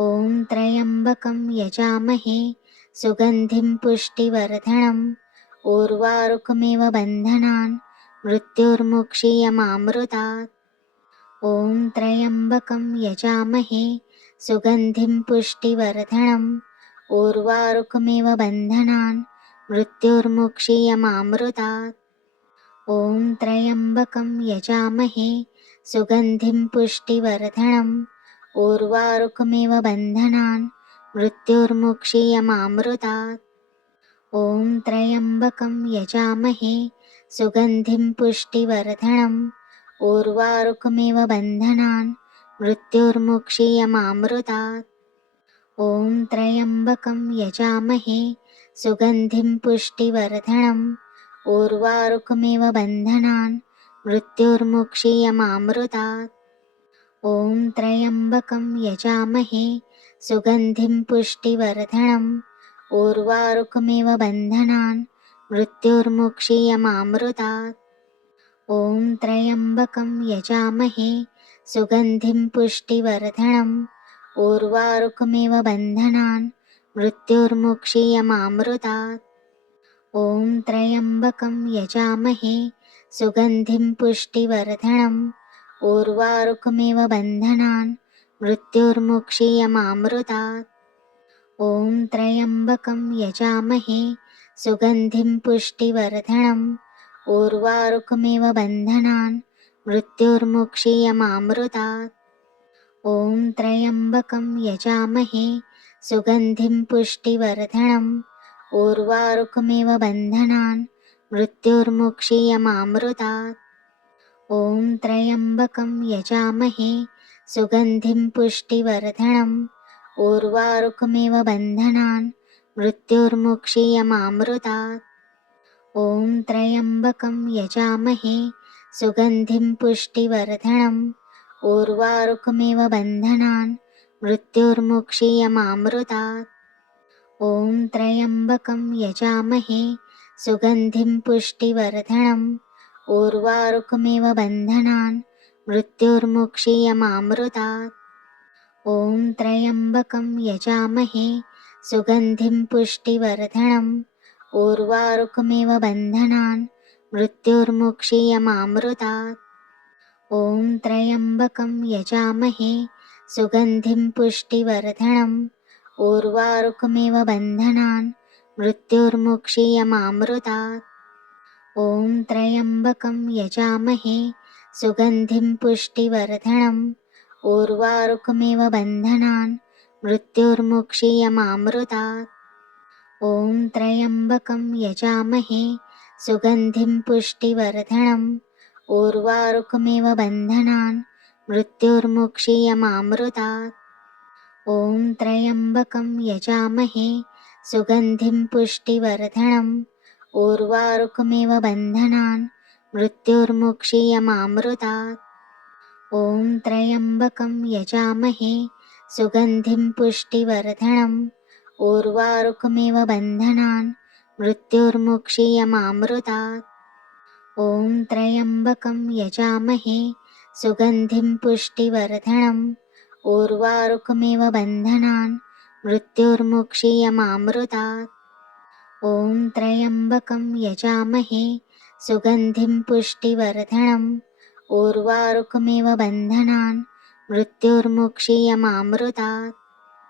ॐ त्र्यम्बकं यजामहे सुगन्धिं पुष्टिवर्धनम् उर्वारुकमिव बन्धनान् मृत्युर्मुक्षीयमामृतात्। ॐ त्र्यम्बकं यजामहे सुगन्धिं पुष्टिवर्धनम् उर्वारुकमिव बन्धनान् मृत्युर्मुक्षीयमामृतात्। ॐ त्र्यम्बकं यजामहे सुगन्धिं पुष्टिवर्धनम् उर्वारुकमिव बन्धनान् मृत्युर्मुक्षीयमामृतात्। ॐ त्र्यम्बकं यजामहे सुगन्धिं पुष्टिवर्धनम् उर्वारुकमिव बन्धनान् मृत्युर्मुक्षीयमामृतात्। ॐ त्र्यम्बकं यजामहे सुगन्धिं पुष्टिवर्धनम् उर्वारुकमिव बन्धनान् मृत्युर्मुक्षीयमामृतात्। ॐ त्र्यम्बकं यजामहे सुगन्धिं पुष्टिवर्धनम् उर्वारुकमिव बन्धनान् मृत्युर्मुक्षीयमामृतात्। ॐ त्र्यम्बकं यजामहे सुगन्धिं पुष्टिवर्धनम् उर्वारुकमिव बन्धनान् मृत्युर्मुक्षीयमामृतात्। ॐ त्र्यम्बकं यजामहे सुगन्धिं पुष्टिवर्धनम् उर्वारुकमिव बन्धनान् मृत्युर्मुक्षीयमामृतात्। ॐ त्र्यम्बकं यजामहे सुगन्धिं पुष्टिवर्धनम् उर्वारुकमिव बन्धनान् मृत्युर्मुक्षीयमामृतात्। ॐ त्र्यम्बकं यजामहे सुगन्धिं पुष्टिवर्धनम् उर्वारुकमिव बन्धनान् मृत्युर्मुक्षीयमामृतात्। ॐ त्र्यम्बकं यजामहे सुगन्धिं पुष्टिवर्धनम् उर्वारुकमिव बन्धनान् मृत्युर्मुक्षीयमामृतात्। ॐ त्र्यम्बकं यजामहे सुगन्धिं पुष्टिवर्धनम् उर्वारुकमिव बन्धनान् मृत्युर्मुक्षीयमामृतात्। ॐ त्र्यम्बकं यजामहे सुगन्धिं पुष्टिवर्धनम् उर्वारुकमिव बन्धनान् मृत्युर्मुक्षीयमामृतात्। ॐ त्र्यम्बकं यजामहे सुगन्धिं पुष्टिवर्धनम् उर्वारुकमिव बन्धनान् मृत्युर्मुक्षीयमामृतात्। ॐ त्र्यम्बकं यजामहे सुगन्धिं पुष्टिवर्धनम् उर्वारुकमिव बन्धनान् मृत्युर्मुक्षीयमामृतात्। ॐ त्र्यम्बकं यजामहे सुगन्धिं पुष्टिवर्धनम् उर्वारुकमिव बन्धनान् मृत्युर्मुक्षीयमामृतात्। ॐ त्र्यम्बकं यजामहे सुगन्धिं पुष्टिवर्धनम् उर्वारुकमिव बन्धनान् मृत्युर्मुक्षीयमामृतात्। ॐ त्र्यम्बकं यजामहे सुगन्धिं पुष्टिवर्धनम् उर्वारुकमिव बन्धनान् मृत्युर्मुक्षीयमामृतात्। ॐ त्र्यम्बकं यजामहे सुगन्धिं पुष्टिवर्धनम् उर्वारुकमिव बन्धनान् मृत्युर्मुक्षीयमामृतात्। ॐ त्र्यम्बकं यजामहे सुगन्धिं पुष्टिवर्धनम् उर्वारुकमिव बन्धनान् मृत्युर्मुक्षीयमामृतात्। ॐ त्र्यम्बकं यजामहे सुगन्धिं पुष्टिवर्धनम् उर्वारुकमिव बन्धनान् मृत्युर्मुक्षीयमामृतात्।